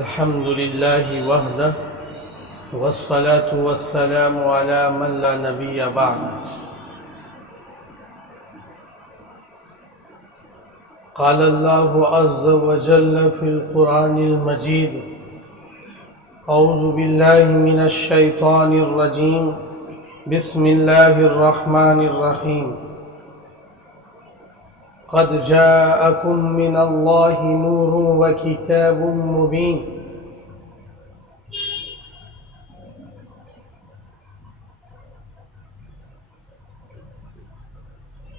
الحمد لله وحده والصلاة والسلام على من لا نبي بعده. قال الله عز وجل في القرآن المجيد: أعوذ بالله من الشيطان الرجيم، بسم الله الرحمن الرحيم. قد جاءكم من الله نور وكتاب مبين.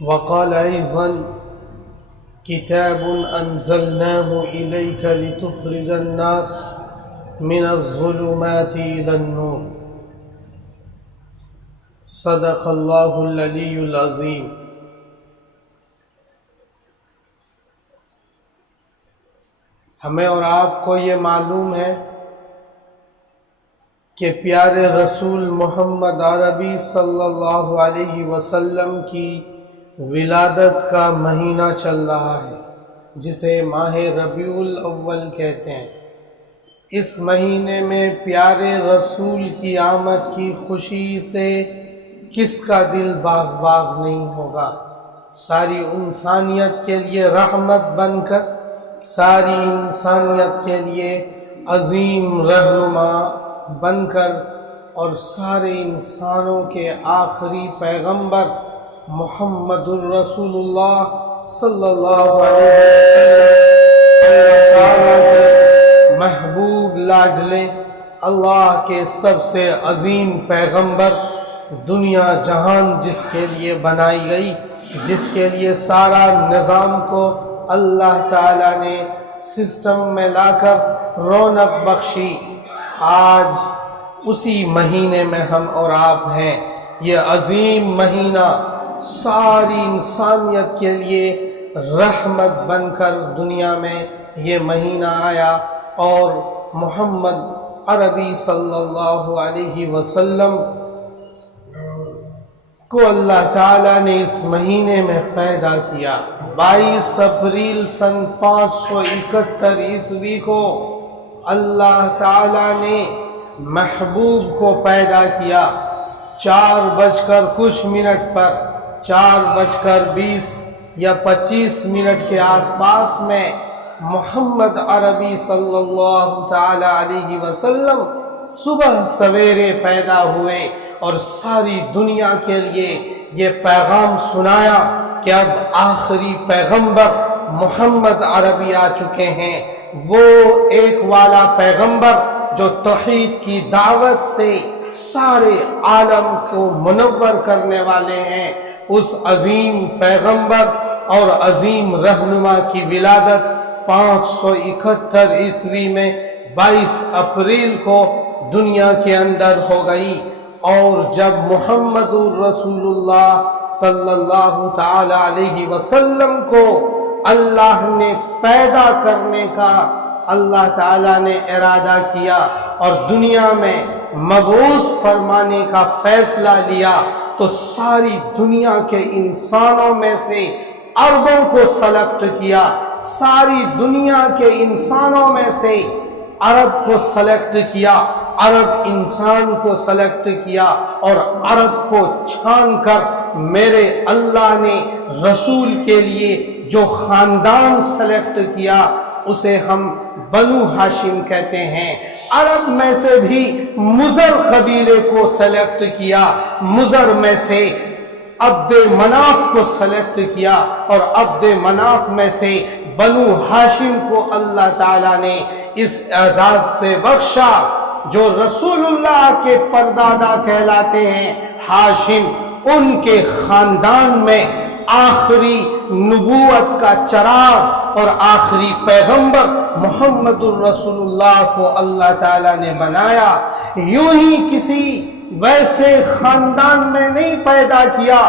وقال أيضا: كتاب أنزلناه إليك لتخرج الناس من الظلمات إلى النور. صدق الله العلي العظيم. ہمیں اور آپ کو یہ معلوم ہے کہ پیارے رسول محمد عربی صلی اللہ علیہ وسلم کی ولادت کا مہینہ چل رہا ہے، جسے ماہ ربیع الاول کہتے ہیں۔ اس مہینے میں پیارے رسول کی آمد کی خوشی سے کس کا دل باغ باغ نہیں ہوگا؟ ساری انسانیت کے لیے رحمت بن کر، ساری انسانیت کے لیے عظیم رہنما بن کر، اور سارے انسانوں کے آخری پیغمبر محمد الرسول اللہ صلی اللہ علیہ وسلم محبوب لاڈلے اللہ کے سب سے عظیم پیغمبر، دنیا جہان جس کے لیے بنائی گئی، جس کے لیے سارا نظام کو اللہ تعالیٰ نے سسٹم میں لا کر رونق بخشی، آج اسی مہینے میں ہم اور آپ ہیں۔ یہ عظیم مہینہ ساری انسانیت کے لیے رحمت بن کر دنیا میں یہ مہینہ آیا، اور محمد عربی صلی اللہ علیہ وسلم کو اللہ تعالیٰ نے اس مہینے میں پیدا کیا۔ 22 اپریل سن 571 عیسوی کو اللہ تعالیٰ نے محبوب کو پیدا کیا۔ 4:00 پر 4:20 یا 25 کے آس پاس میں محمد عربی صلی اللہ تعالی علیہ وسلم صبح سویرے پیدا ہوئے، اور ساری دنیا کے لیے یہ پیغام سنایا کہ اب آخری پیغمبر محمد عربی آ چکے ہیں، وہ ایک والا پیغمبر جو توحید کی دعوت سے سارے عالم کو منور کرنے والے ہیں۔ اس عظیم پیغمبر اور عظیم رہنما کی ولادت 571 عیسوی میں 22 اپریل کو دنیا کے اندر ہو گئی، اور جب محمد الرسول اللہ صلی اللہ تعالی علیہ وسلم کو اللہ نے پیدا کرنے کا اللہ تعالیٰ نے ارادہ کیا اور دنیا میں مبعوث فرمانے کا فیصلہ لیا، تو ساری دنیا کے انسانوں میں سے عربوں کو سلیکٹ کیا، ساری دنیا کے انسانوں میں سے عرب کو سلیکٹ کیا، عرب انسان کو سلیکٹ کیا، اور عرب کو چھان کر میرے اللہ نے رسول کے لیے جو خاندان سلیکٹ کیا اسے ہم بنو ہاشم کہتے ہیں۔ عرب میں سے بھی مضر قبیلے کو سلیکٹ کیا، مضر میں سے عبد مناف کو سلیکٹ کیا، اور عبد مناف میں سے بنو ہاشم کو اللہ تعالیٰ نے اس اعزاز سے بخشا جو رسول اللہ کے پردادا کہلاتے ہیں، ہاشم۔ ان کے خاندان میں آخری نبوت کا چراغ اور آخری پیغمبر محمد الرسول اللہ کو اللہ تعالیٰ نے بنایا۔ یوں ہی کسی ویسے خاندان میں نہیں پیدا کیا،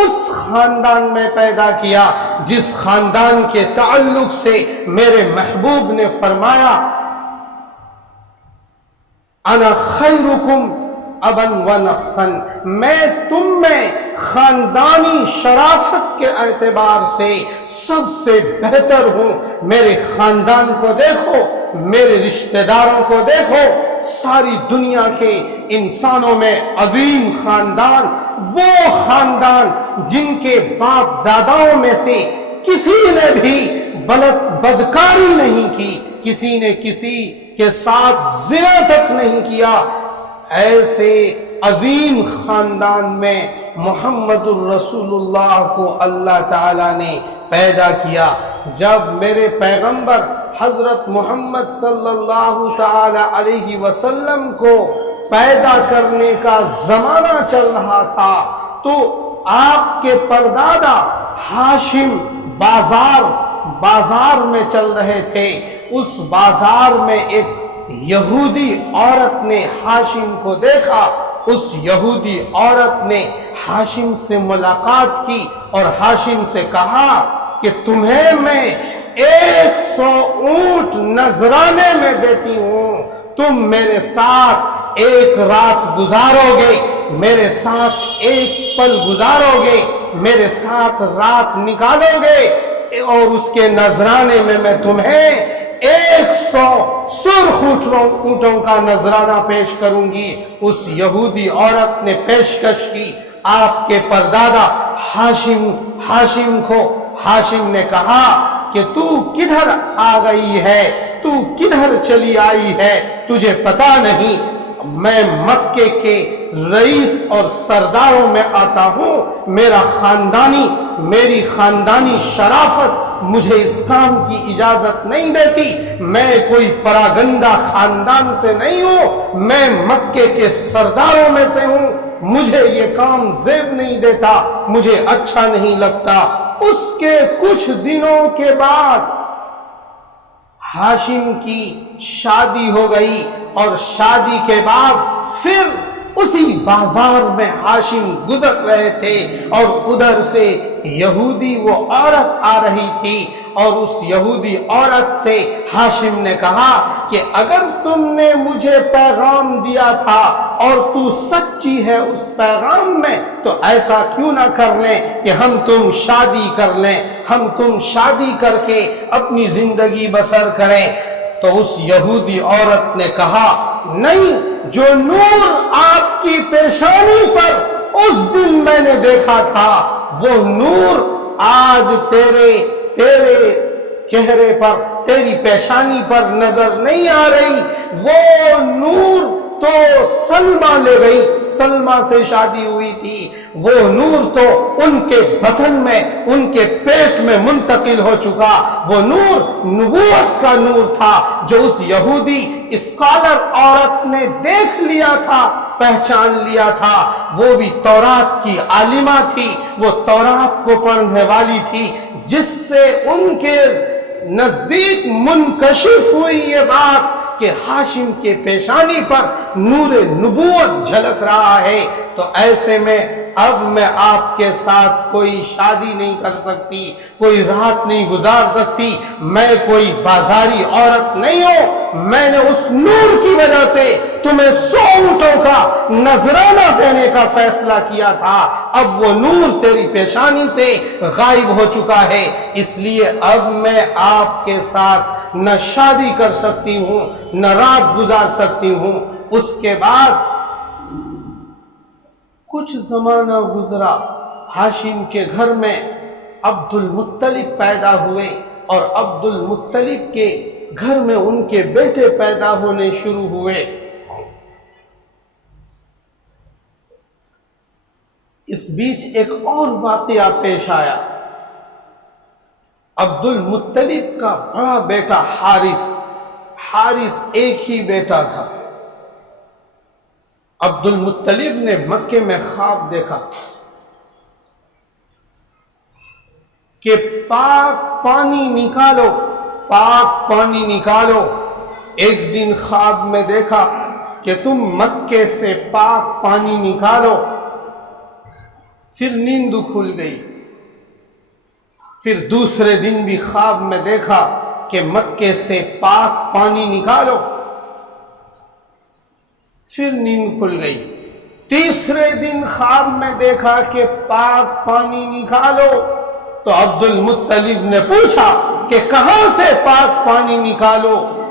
اس خاندان میں پیدا کیا جس خاندان کے تعلق سے میرے محبوب نے فرمایا: انا خیرکم ابا و نفسا، میں تم میں خاندانی شرافت کے اعتبار سے سب سے بہتر ہوں۔ میرے خاندان کو دیکھو، میرے رشتہ داروں کو دیکھو، ساری دنیا کے انسانوں میں عظیم خاندان وہ خاندان جن کے باپ داداؤں میں سے کسی نے بھی بدکاری نہیں کی، کسی نے کسی کے ساتھ زنا تک نہیں کیا، ایسے عظیم خاندان میں محمد الرسول اللہ کو اللہ تعالیٰ نے پیدا کیا۔ جب میرے پیغمبر حضرت محمد صلی اللہ تعالی علیہ وسلم کو پیدا کرنے کا زمانہ چل رہا تھا تو آپ کے پردادا ہاشم بازار میں چل رہے تھے۔ اس بازار میں ایک یہودی عورت نے ہاشم کو دیکھا، اس یہودی عورت نے ہاشم سے ملاقات کی اور ہاشم سے کہا کہ تمہیں میں 100 اونٹ نذرانے میں دیتی ہوں، تم میرے ساتھ ایک رات گزارو گے، میرے ساتھ ایک پل گزارو گے، میرے ساتھ رات نکالو گے، اور اس کے نذرانے میں تمہیں 100 سرخ اونٹوں کا نذرانہ پیش کروں گی۔ اس یہودی عورت نے پیشکش کی آپ کے پردادا ہاشم کو۔ ہاشم نے کہا کہ تو کدھر آ گئی ہے، تو کدھر چلی آئی ہے، تجھے پتا نہیں میں مکے کے رئیس اور سرداروں میں آتا ہوں، میری خاندانی شرافت مجھے اس کام کی اجازت نہیں دیتی، میں کوئی پراگندہ خاندان سے نہیں ہوں، میں مکے کے سرداروں میں سے ہوں، مجھے یہ کام زیب نہیں دیتا، مجھے اچھا نہیں لگتا۔ اس کے کچھ دنوں کے بعد ہاشم کی شادی ہو گئی، اور شادی کے بعد پھر اسی بازار میں ہاشم گزر رہے تھے اور ادھر سے یہودی وہ عورت آ رہی تھی، اور اس یہودی عورت سے ہاشم نے کہا کہ اگر تم نے مجھے پیغام دیا تھا اور تو سچی ہے اس پیغام میں تو ایسا کیوں نہ کر لیں کہ ہم تم شادی کر لیں، ہم تم شادی کر کے اپنی زندگی بسر کریں۔ تو اس یہودی عورت نے کہا نہیں، جو نور آپ کی پیشانی پر اس دن میں نے دیکھا تھا وہ نور آج تیرے چہرے پر، تیری پیشانی پر نظر نہیں آ رہی، وہ نور تو سلمہ لے گئی، سلمہ سے شادی ہوئی تھی، وہ نور تو ان کے بطن میں، ان کے پیٹ میں منتقل ہو چکا، وہ نور نبوت کا نور تھا جو اس یہودی اسکالر عورت نے دیکھ لیا تھا، پہچان لیا تھا، وہ بھی تورات کی عالمہ تھی، وہ تورات کو پڑھنے والی تھی، جس سے ان کے نزدیک منکشف ہوئی یہ بات کہ ہاشم کے پیشانی پر نور نبوت جھلک رہا ہے۔ تو ایسے میں اب میں آپ کے ساتھ کوئی شادی نہیں کر سکتی، کوئی رات نہیں گزار سکتی، میں کوئی بازاری عورت نہیں ہوں، میں نے اس نور کی وجہ سے تمہیں 100 اونٹوں کا نذرانہ دینے کا فیصلہ کیا تھا، اب وہ نور تیری پیشانی سے غائب ہو چکا ہے، اس لیے اب میں آپ کے ساتھ نہ شادی کر سکتی ہوں نہ رات گزار سکتی ہوں۔ اس کے بعد کچھ زمانہ گزرا، ہاشم کے گھر میں عبد المطلب پیدا ہوئے، اور عبد المطلب کے گھر میں ان کے بیٹے پیدا ہونے شروع ہوئے۔ اس بیچ ایک اور واقعہ پیش آیا۔ عبد المطلب کا بڑا بیٹا حارث ایک ہی بیٹا تھا۔ عبد المطلب نے مکے میں خواب دیکھا کہ پاک پانی نکالو۔ ایک دن خواب میں دیکھا کہ تم مکے سے پاک پانی نکالو، پھر نیند کھل گئی۔ پھر دوسرے دن بھی خواب میں دیکھا کہ مکے سے پاک پانی نکالو، پھر نیند کھل گئی۔ تیسرے دن خواب میں دیکھا کہ پاک پانی نکالو، تو عبد المطلب نے پوچھا کہ کہاں سے پاک پانی نکالو؟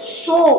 100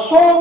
100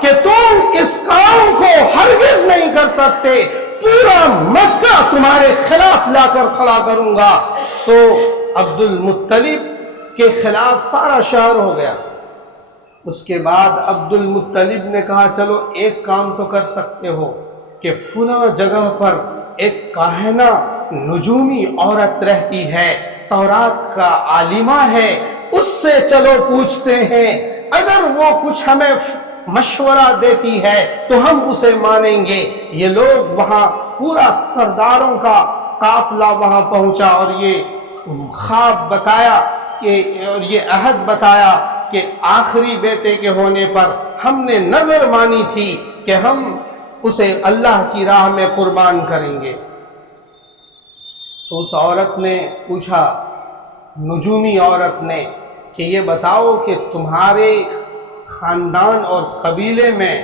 کہ تم اس کام کو ہرگز نہیں کر سکتے، پورا مکہ تمہارے خلاف لا کر کھڑا کروں گا۔ سو عبد المطلب کے خلاف سارا شہر ہو گیا۔ اس کے بعد عبد المطلب نے کہا چلو ایک کام تو کر سکتے ہو کہ فلاں جگہ پر ایک کاہنہ نجومی عورت رہتی ہے، تورات کا عالمہ ہے، اس سے چلو پوچھتے ہیں، اگر وہ کچھ ہمیں مشورہ دیتی ہے تو ہم اسے مانیں گے۔ یہ لوگ وہاں پورا سرداروں کا قافلہ وہاں پہنچا اور یہ خواب بتایا کہ اور یہ عہد بتایا کہ آخری بیٹے کے ہونے پر ہم نے نظر مانی تھی کہ ہم اسے اللہ کی راہ میں قربان کریں گے۔ تو اس عورت نے پوچھا، نجومی عورت نے، کہ یہ بتاؤ کہ تمہارے خاندان اور قبیلے میں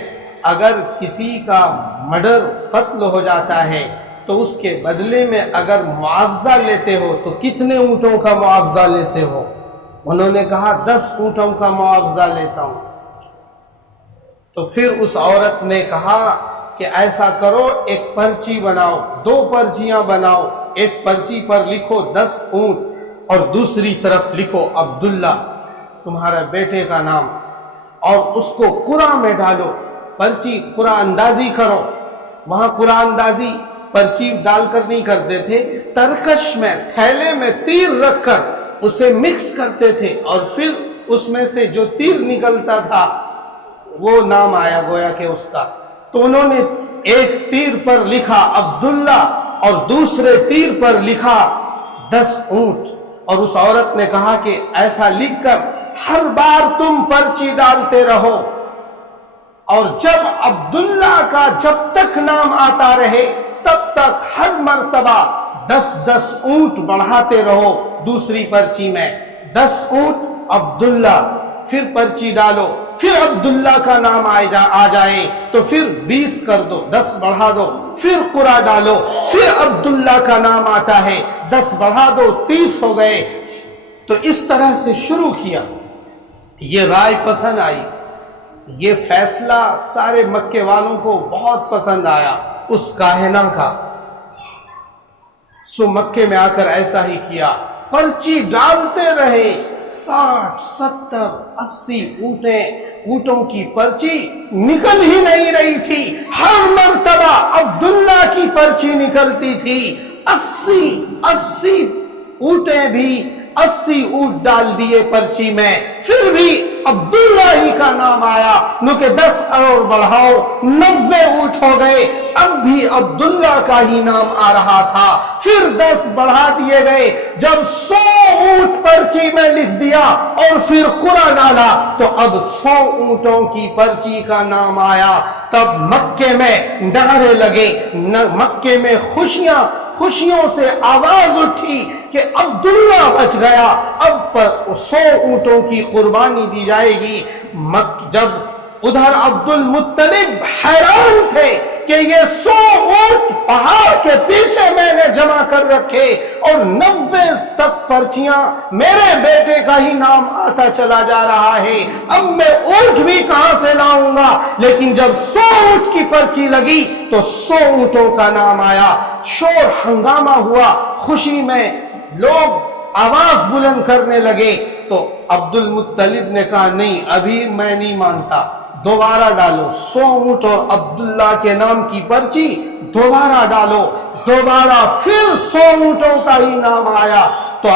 اگر کسی کا مرڈر قتل ہو جاتا ہے تو اس کے بدلے میں اگر معاوضہ لیتے ہو تو کتنے اونٹوں کا معاوضہ لیتے ہو؟ انہوں نے کہا 10 اونٹوں کا معاوضہ لیتا ہوں۔ تو پھر اس عورت نے کہا کہ ایسا کرو، ایک پرچی بناؤ، 2 پرچیاں بناؤ، ایک پرچی پر لکھو 10 اونٹ اور دوسری طرف لکھو عبداللہ تمہارا بیٹے کا نام، اور اس کو قرعہ میں ڈالو، پرچی قرعہ اندازی کرو۔ وہاں قرعہ اندازی پرچی ڈال کر نہیں کرتے تھے، ترکش میں تھیلے میں تیر رکھ کر اسے مکس کرتے تھے اور پھر اس میں سے جو تیر نکلتا تھا وہ نام آیا گویا کہ اس کا۔ تو انہوں نے ایک تیر پر لکھا عبداللہ اور دوسرے تیر پر لکھا 10 اونٹ، اور اس عورت نے کہا کہ ایسا لکھ کر ہر بار تم پرچی ڈالتے رہو، اور جب عبداللہ کا جب تک نام آتا رہے تب تک ہر مرتبہ 10 اونٹ بڑھاتے رہو دوسری پرچی میں، 10 اونٹ عبداللہ، پھر پرچی ڈالو، پھر عبداللہ کا نام آ جائے تو پھر 20 کر دو، 10 بڑھا دو، پھر قرعہ ڈالو، پھر عبداللہ کا نام آتا ہے، 10 بڑھا دو، 30 ہو گئے۔ تو اس طرح سے شروع کیا۔ یہ رائے پسند آئی، یہ فیصلہ سارے مکے والوں کو بہت پسند آیا اس کاہنہ کا۔ سو مکے میں آ کر ایسا ہی کیا، پرچی ڈالتے رہے، 60 70 80 اونٹوں کی پرچی نکل ہی نہیں رہی تھی، ہر مرتبہ عبداللہ کی پرچی نکلتی تھی، 80 اونٹیں بھی 80 اونٹ ڈال دیے پرچی میں، پھر بھی عبداللہ ہی کا نام آیا، نو کہ 10 اور بڑھاؤ 90 اونٹ ہو گئے، اب بھی عبداللہ کا ہی نام آ رہا تھا، پھر 10 بڑھا دیے گئے، جب 100 اونٹ پرچی میں لکھ دیا اور پھر قرعہ ڈالا تو اب 100 اونٹوں کی پرچی کا نام آیا۔ تب مکے میں نعرے لگے، مکے میں خوشیوں سے آواز اٹھی کہ عبداللہ بچ گیا، اب 100 اونٹوں کی قربانی دی جائے گی۔ جب ادھر عبد المطلب حیران تھے کہ یہ 100 اونٹ پہاڑ کے پیچھے میں نے جمع کر رکھے اور 90 تک پرچیاں میرے بیٹے کا ہی نام آتا چلا جا رہا ہے، اب میں اونٹ بھی کہاں سے لاؤں گا؟ لیکن جب 100 اونٹ کی پرچی لگی تو 100 اونٹوں کا نام آیا، شور ہنگامہ ہوا، خوشی میں لوگ آواز بلند کرنے لگے۔ تو عبد المطلب نے کہا نہیں، ابھی میں نہیں مانتا، دوبارہ ڈالو 100 اونٹ اور عبداللہ کے نام کی پرچی دوبارہ ڈالو، دوبارہ پھر 100 اونٹوں کا ہی نام آیا۔ تو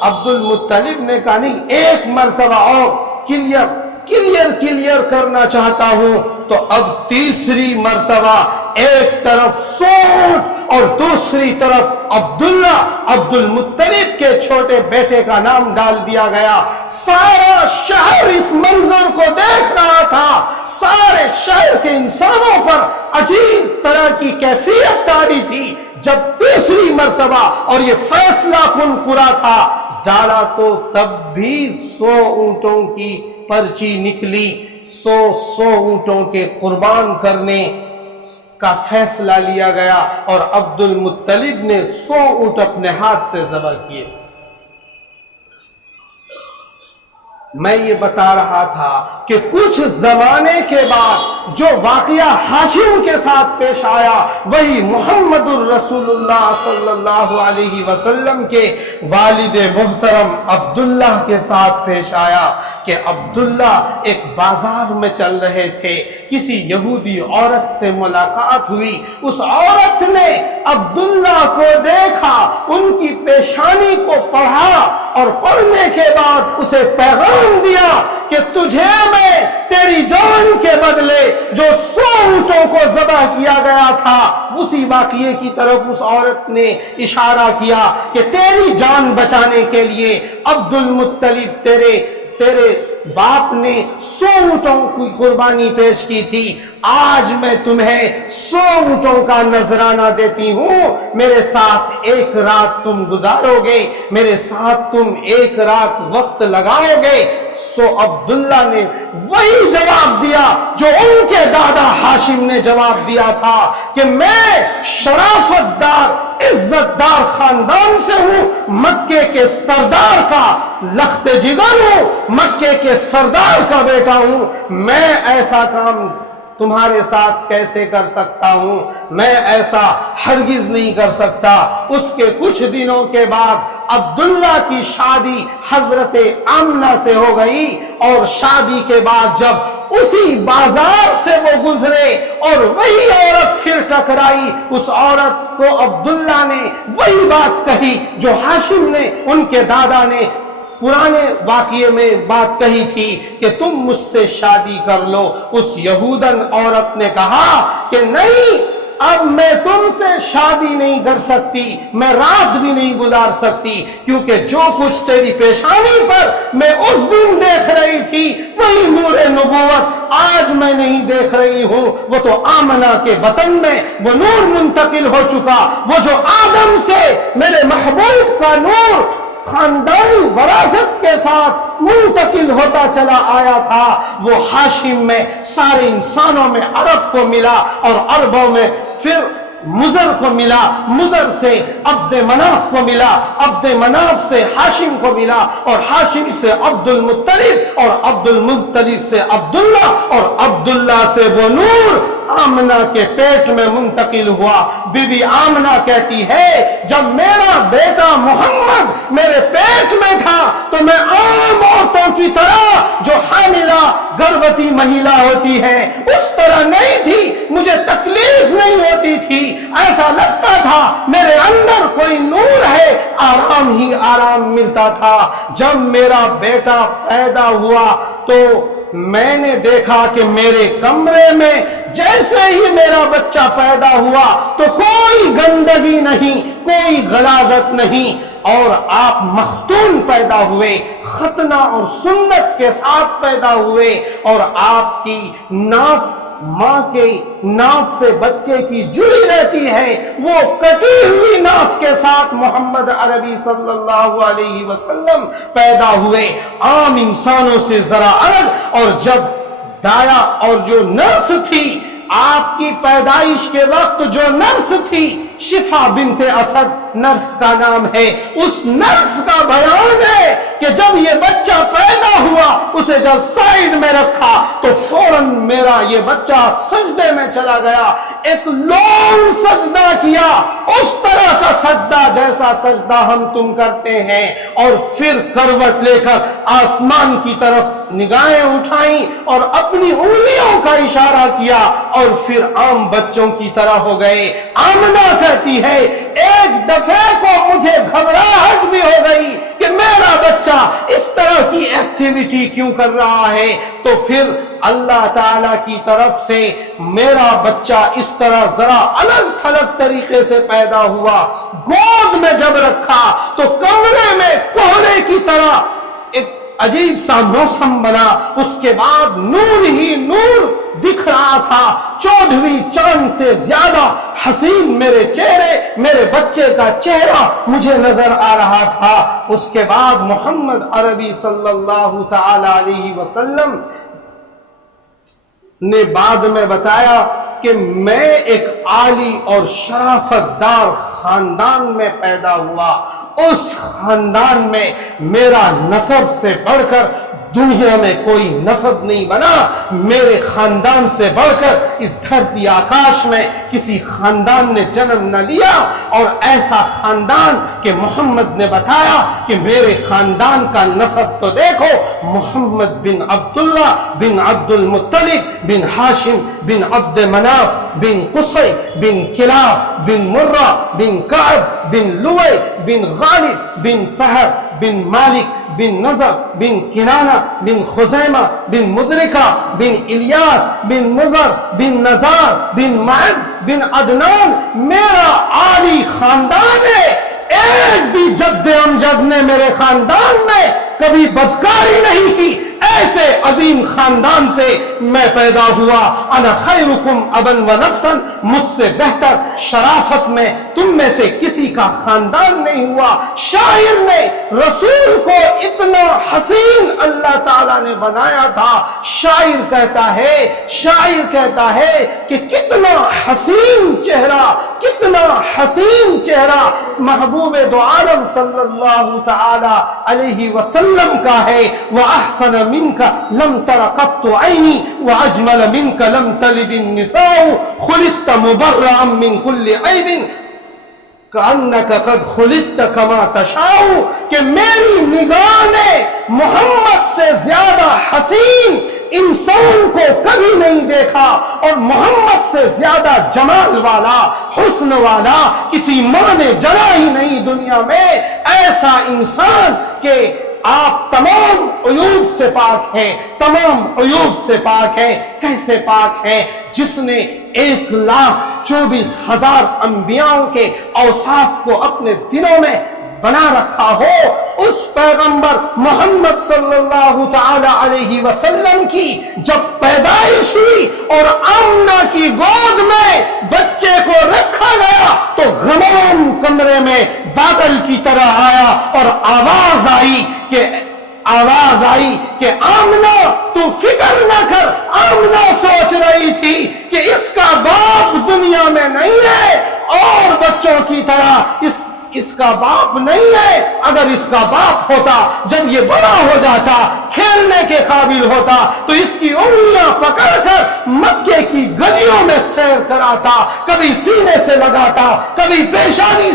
عبد المطلب نے کہا نہیں، ایک مرتبہ اور کلیئر کرنا چاہتا ہوں۔ تو اب تیسری مرتبہ ایک طرف 100 اونٹ اور دوسری طرف عبداللہ، عبد المطلب کے چھوٹے بیٹے کا نام ڈال دیا گیا۔ سارا شہر اس منظر کو دیکھ رہا تھا، سارے شہر کے انسانوں پر عجیب طرح کی کیفیت طاری تھی۔ جب تیسری مرتبہ اور یہ فیصلہ کن قرعہ تھا ڈالا تو تب بھی 100 اونٹوں کی پرچی نکلی، 100 اونٹوں کے قربان کرنے کا فیصلہ لیا گیا اور عبد المطلب نے 100 اونٹ اپنے ہاتھ سے ذبح کیے۔ میں یہ بتا رہا تھا کہ کچھ زمانے کے بعد جو واقعہ ہاشم کے ساتھ پیش آیا وہی محمد الرسول اللہ صلی اللہ علیہ وسلم کے والد محترم عبداللہ کے ساتھ پیش آیا کہ عبداللہ ایک بازار میں چل رہے تھے، کسی یہودی عورت سے ملاقات ہوئی، اس عورت نے عبداللہ کو دیکھا، ان کی پیشانی کو پڑھا اور پڑھنے کے بعد اسے پیغام دیا کہ تجھے میں تیری جان کے بدلے جو 100 اونٹوں کو ذبح کیا گیا تھا اسی واقعے کی طرف اس عورت نے اشارہ کیا کہ تیری جان بچانے کے لیے عبد المطلب تیرے باپ نے 100 اونٹوں کی قربانی پیش کی تھی، آج میں تمہیں 100 اونٹوں کا نذرانہ دیتی ہوں، میرے ساتھ ایک رات تم گزارو گے، میرے ساتھ تم ایک رات وقت لگاؤ گے۔ سو عبداللہ نے وہی جواب دیا جو ان کے دادا ہاشم نے جواب دیا تھا کہ میں شرافت دار عزت دار خاندان سے ہوں، مکے کے سردار کا لخت جگر ہوں، مکے کے سردار کا بیٹا ہوں، میں ایسا کام تمہارے ساتھ کیسے کر سکتا ہوں، میں ایسا ہرگز نہیں کر سکتا۔ اس کے کچھ دنوں کے بعد عبداللہ کی شادی حضرت آمنہ سے ہو گئی، اور شادی کے بعد جب اسی بازار سے وہ گزرے اور وہی عورت پھر ٹکرائی، اس عورت کو عبداللہ نے وہی بات کہی جو ہاشم نے، ان کے دادا نے پرانے واقعے میں بات کہی تھی کہ تم مجھ سے شادی کر لو۔ اس یہودن عورت نے کہا کہ نہیں، اب میں تم سے شادی نہیں کر سکتی، میں رات بھی نہیں گزار سکتی، کیونکہ جو کچھ تیری پیشانی پر میں اس دن دیکھ رہی تھی وہی نور نبوت آج میں نہیں دیکھ رہی ہوں۔ وہ تو آمنہ کے بطن میں وہ نور منتقل ہو چکا، وہ جو آدم سے میرے محبوب کا نور خاندانی وراثت کے ساتھ منتقل ہوتا چلا آیا تھا، وہ ہاشم میں سارے انسانوں میں عرب کو ملا، اور عربوں میں پھر مضر کو ملا، مضر سے عبد مناف کو ملا، عبد مناف سے ہاشم کو ملا، اور ہاشم سے عبد المطلب، اور عبد المطلب سے عبداللہ، اور عبداللہ سے وہ نور آمنہ کے پیٹ میں منتقل ہوا۔ بی بی آمنہ کہتی ہے جب میرا بیٹا محمد میرے پیٹ میں تھا تو میں عام عورتوں کی طرح جو حاملہ گربتی مہیلا ہوتی ہے اس طرح نہیں تھی، مجھے تکلیف نہیں ہوتی تھی، ایسا لگتا تھا میرے اندر کوئی نور ہے، آرام ہی آرام ملتا تھا۔ جب میرا بیٹا پیدا ہوا تو میں نے دیکھا کہ میرے کمرے میں جیسے ہی میرا بچہ پیدا ہوا تو کوئی گندگی نہیں، کوئی غلاظت نہیں، اور آپ مختون پیدا ہوئے، ختنہ اور سنت کے ساتھ پیدا ہوئے، اور آپ کی ناف ماں کے ناف سے بچے کی جڑی رہتی ہے، وہ کٹی ہوئی ناف کے ساتھ محمد عربی صلی اللہ علیہ وسلم پیدا ہوئے، عام انسانوں سے ذرا الگ۔ اور جب دایا اور جو نرس تھی آپ کی پیدائش کے وقت، جو نرس تھی شفا بنت اسد نرس کا نام ہے، اس نرس کا بیان ہے کہ جب یہ بچہ پیدا ہوا اسے جب سائیڈ میں رکھا تو فوراً میرا یہ بچہ سجدے میں چلا گیا، ایک لونگ سجدہ کیا، اس طرح کا سجدہ جیسا سجدہ ہم تم کرتے ہیں، اور پھر کروٹ لے کر آسمان کی طرف نگاہیں اٹھائیں اور اپنی انگلیوں کا اشارہ کیا، اور پھر عام بچوں کی طرح ہو گئے۔ آمنہ کہتی ہے ایک دفعہ کو مجھے گھبراہٹ بھی ہو گئی کہ میرا بچہ اس طرح کی ایکٹیویٹی کیوں کر رہا ہے، تو پھر اللہ تعالی کی طرف سے میرا بچہ اس طرح ذرا الگ تھلگ طریقے سے پیدا ہوا، گود میں جب رکھا تو کمرے میں کوہرے کی طرح ایک عجیب سا موسم بنا، اس کے بعد نور ہی نور دکھ رہا تھا، 14ویں چاند سے زیادہ حسین میرے چہرے، میرے بچے کا چہرہ مجھے نظر آ رہا تھا۔ اس کے بعد محمد عربی صلی اللہ تعالی علیہ وسلم نے بعد میں بتایا کہ میں ایک عالی اور شرافت دار خاندان میں پیدا ہوا، اس خاندان میں میرا نسب سے بڑھ کر دنیا میں کوئی نسب نہیں بنا میرے خاندان سے بڑھ کر اس دھرتی آکاش میں کسی خاندان نے جنم نہ لیا، اور ایسا خاندان کہ محمد نے بتایا کہ میرے خاندان کا نسب تو دیکھو، محمد بن عبداللہ بن عبد المطلب بن ہاشم بن عبد مناف بن قصی بن کلاب بن مرہ بن کعب بن لوی بن غالب بن فہر بن مالک بن نضر بن کنانہ بن خزیمہ بن مدرکہ بن الیاس بن مضر بن نزار بن معد بن عدنان میرا عالی خاندان ہے۔ ایک بھی جد امجد نے میرے خاندان میں کبھی بدکاری نہیں کی، ایسے عظیم خاندان سے میں پیدا ہوا۔ انا خیرکم ابا و نفسا، مجھ سے بہتر شرافت میں تم میں سے کسی کا خاندان نہیں ہوا۔ شاعر نے رسول کو اتنا حسین اللہ تعالیٰ نے بنایا تھا، شاعر کہتا ہے کہ کتنا حسین چہرہ، کتنا حسین چہرہ محبوب دو عالم صلی اللہ تعالی علیہ وسلم کا ہے۔ وَأَحْسَنَ مِنْكَ لَمْ تَرَ قَطُّ عَيْنِي وَأَجْمَلَ مِنْكَ لَمْ تَلِدِ النِّسَاءُ خُلِقْتَ مُبَرَّأً مِنْ كُلِّ عَيْبٍ كَأَنَّكَ قَدْ خُلِقْتَ كَمَا تَشَاءُ، کہ میری نگاہ نے محمد سے زیادہ حسین انسان کو کبھی نہیں دیکھا، اور محمد سے زیادہ جمال والا، حسن والا کسی ماں نے جنا ہی نہیں دنیا میں۔ ایسا انسان کہ آپ تمام عیوب سے پاک ہیں، تمام عیوب سے پاک ہیں۔ کیسے پاک ہیں؟ جس نے 1,24,000 انبیاءوں کے اوصاف کو اپنے دلوں میں بنا رکھا ہو، اس پیغمبر محمد صلی اللہ تعالی علیہ وسلم کی جب پیدائش ہوئی اور آمنہ کی گود میں بچے کو رکھا گیا تو غمام کمرے میں بادل کی طرح آیا اور آواز آئی کہ آمنہ تو فکر نہ کر۔ آمنہ سوچ رہی تھی کہ اس کا باپ دنیا میں نہیں ہے، اور بچوں کی طرح اس کا باپ نہیں ہے۔ اگر اس کا باپ ہوتا، جب یہ بڑا ہو جاتا، کھیلنے کے قابل ہوتا، تو اس کی انگلیاں پکڑ کر مکے کی گلیوں میں سیر کراتا، کبھی سینے سے لگاتا، کبھی پیشانی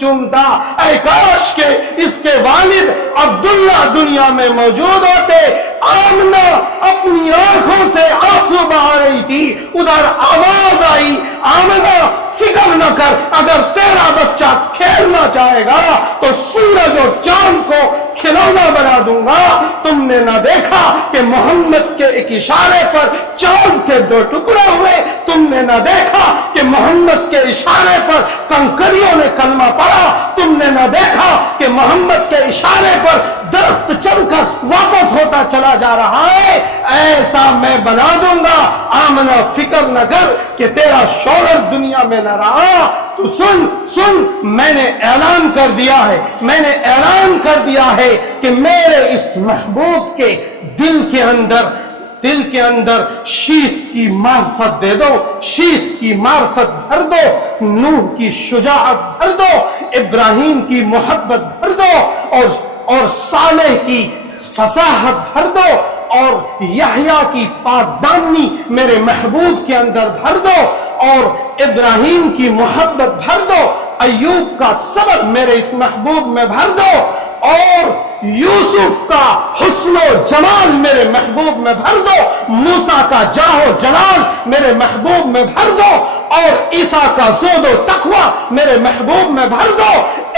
چومتا۔ اے کاش کہ اس کے والد عبداللہ دنیا میں موجود ہوتے۔ آمنہ اپنی آنکھوں سے آنسو بہا رہی تھی، ادھر آواز آئی، آمنہ فکر نہ کر، اگر تیرا بچہ کھیلنا چاہے گا تو سورج اور چاند کو کھلونا بنا دوں گا۔ تم نے نہ دیکھا کہ محمد کے ایک اشارے پر چاند کے 2 ٹکڑے ہوئے، تم نے نہ دیکھا کہ محمد کے اشارے پر کنکریوں نے کلمہ پڑھا، تم نے نہ دیکھا کہ محمد کے اشارے پر درخت چل کر واپس ہوتا چلا جا رہا ہے۔ ایسا میں بنا دوں گا۔ آمنہ فکر نہ کر کہ تیرا شوہر دنیا میں نہ رہا، تو سن میں نے اعلان کر دیا ہے کہ میرے اس محبوب کے دل کے اندر شیش کی معرفت دے دو، شیش کی معرفت بھر دو، نوح کی شجاعت بھر دو، ابراہیم کی محبت بھر دو، اور صالح کی فصاحت بھر دو، اور یحییٰ کی پاکدامنی میرے محبوب کے اندر بھر دو، اور ابراہیم کی محبت بھر دو، ایوب کا صبر میرے اس محبوب میں بھر دو، اور یوسف کا حسن و جمال میرے محبوب میں بھر دو، موسیٰ کا جاہ و جلال میرے محبوب میں بھر دو، اور عیسیٰ کا زہد و تقوی میرے محبوب میں بھر دو۔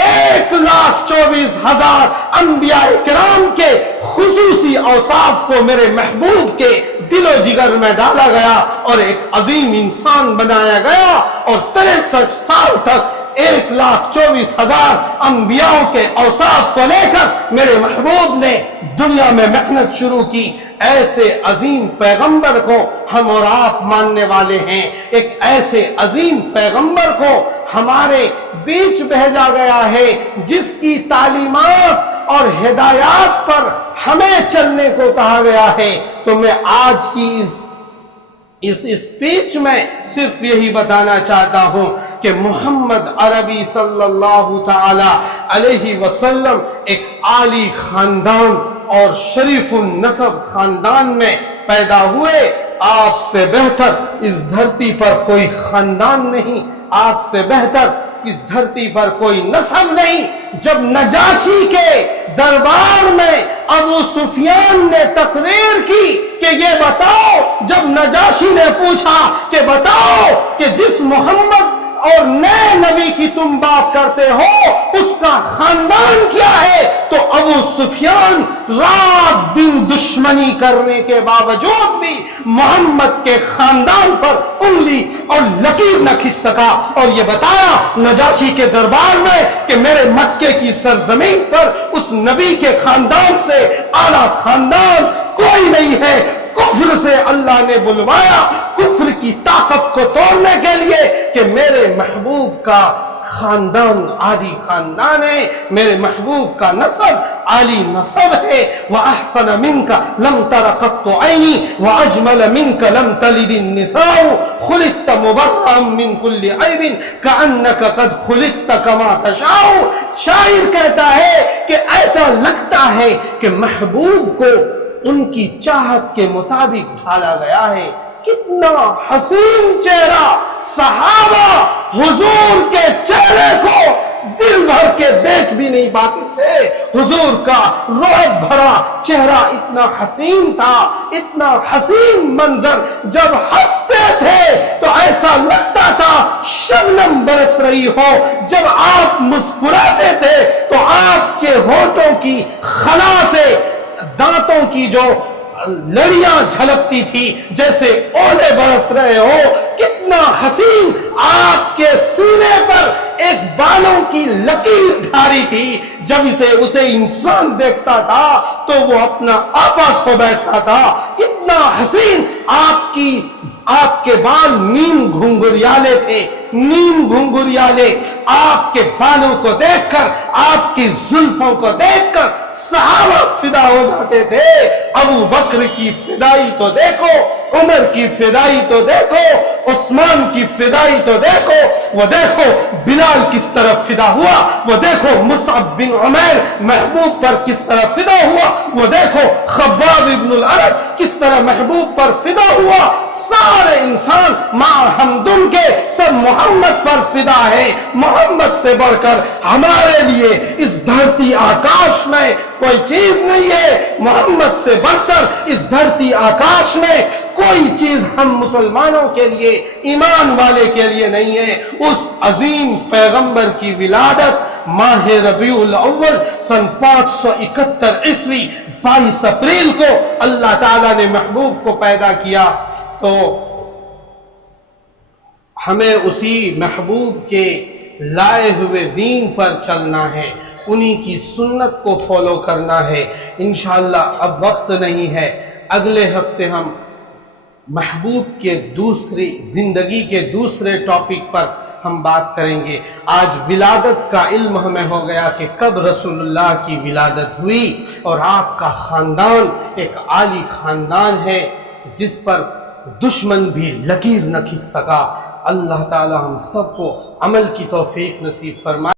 1,24,000 انبیاء کرام کے خصوصی اوصاف کو میرے محبوب کے دل و جگر میں ڈالا گیا، اور ایک عظیم انسان بنایا گیا، اور 63 سال تک 1,24,000 انبیاء کے اوصاف کو لے کر میرے محبوب نے دنیا میں محنت شروع کی۔ ایسے عظیم پیغمبر کو ہم اور آپ ماننے والے ہیں، ایک ایسے عظیم پیغمبر کو ہمارے بیچ بھیجا گیا ہے جس کی تعلیمات اور ہدایات پر ہمیں چلنے کو کہا گیا ہے۔ تو میں آج کی اس اسپیچ میں صرف یہی بتانا چاہتا ہوں کہ محمد عربی صلی اللہ تعالی علیہ وسلم ایک عالی خاندان اور شریف النسب خاندان میں پیدا ہوئے. آپ سے بہتر اس دھرتی پر کوئی خاندان نہیں، آپ سے بہتر اس دھرتی پر کوئی نسب نہیں. جب نجاشی کے دربار میں ابو سفیان نے تقریر کی کہ یہ بتاؤ، جب نجاشی نے پوچھا کہ بتاؤ کہ جس محمد اور نئے نبی کی تم بات کرتے ہو اس کا خاندان کیا ہے، تو ابو سفیان رات دن دشمنی کرنے کے باوجود بھی محمد کے خاندان پر انگلی اور لکیر نہ کھینچ سکا، اور یہ بتایا نجاشی کے دربار میں کہ میرے مکے کی سرزمین پر اس نبی کے خاندان سے اعلیٰ خاندان کوئی نہیں ہے. کفر سے اللہ نے بلوایا، کفر کی طاقت کو توڑنے کے لیے، کہ میرے محبوب کا خاندان عالی خاندان ہے، میرے محبوب کا نسب عالی نسب ہے. وَأَحْسَنَ مِنْكَ لَمْ تَرَ قَطُّ عَيْنِي وَأَجْمَلَ مِنْكَ لَمْ تَلِدِ النِّسَاءُ خُلِقْتَ مُبَرَّأً مِنْ كُلِّ عَيْبٍ كَأَنَّكَ قَدْ خُلِقْتَ كَمَا تَشَاءُ. شاعر کہتا ہے کہ ایسا لگتا ہے کہ محبوب کو ان کی چاہت کے مطابق ڈھالا گیا ہے. کتنا حسین چہرہ! صحابہ حضور کے چہرے کو دل بھر کے دیکھ بھی نہیں پاتے تھے. حضور کا رعب بھرا چہرہ اتنا حسین تھا، اتنا حسین منظر. جب ہنستے تھے تو ایسا لگتا تھا شبنم برس رہی ہو. جب آپ مسکراتے تھے تو آپ کے ہونٹوں کی خلا سے دانتوں کی جو لڑیاں جھلکتی تھی جیسے اولے برس رہے ہو. کتنا حسین! آپ کے سینے پر ایک بالوں کی لکیر دھاری تھی. جب اسے انسان دیکھتا تھا تو وہ اپنا آپا کھو بیٹھتا تھا. کتنا حسین! آپ کے بال نیم گھنگریالے تھے، نیم گھنگریالے. آپ کے بالوں کو دیکھ کر، آپ کی زلفوں کو دیکھ کر صحابہ فدا ہو جاتے تھے. ابو بکر کی فدائی تو دیکھو، عمر کی فدائی تو دیکھو، عثمان کی فدائی تو دیکھو. وہ دیکھو بلال کس طرح فدا ہوا، وہ دیکھو مصعب بن عمیر محبوب پر کس طرح فدا ہوا، وہ دیکھو خباب ابن الارت کس طرح محبوب پر فدا ہوا. سارے انسان مع ہمدن کے سب محمد پر فدا ہے. محمد سے بڑھ کر ہمارے لیے اس دھرتی آکاش میں کوئی چیز نہیں ہے. محمد سے بڑھ کر اس دھرتی آکاش میں کوئی چیز ہم مسلمانوں کے لیے، ایمان والے کے لیے نہیں ہے. اس عظیم پیغمبر کی ولادت ماہ ربیع الاول سن 571 عیسوی 22 اپریل کو اللہ تعالیٰ نے محبوب کو پیدا کیا. تو ہمیں اسی محبوب کے لائے ہوئے دین پر چلنا ہے، انہی کی سنت کو فالو کرنا ہے. انشاءاللہ اب وقت نہیں ہے، اگلے ہفتے ہم محبوب کے زندگی کے دوسرے ٹاپک پر ہم بات کریں گے. آج ولادت کا علم ہمیں ہو گیا کہ کب رسول اللہ کی ولادت ہوئی، اور آپ کا خاندان ایک عالی خاندان ہے جس پر دشمن بھی لکیر نہ کھینچ سکا. اللہ تعالی ہم سب کو عمل کی توفیق نصیب فرمائے.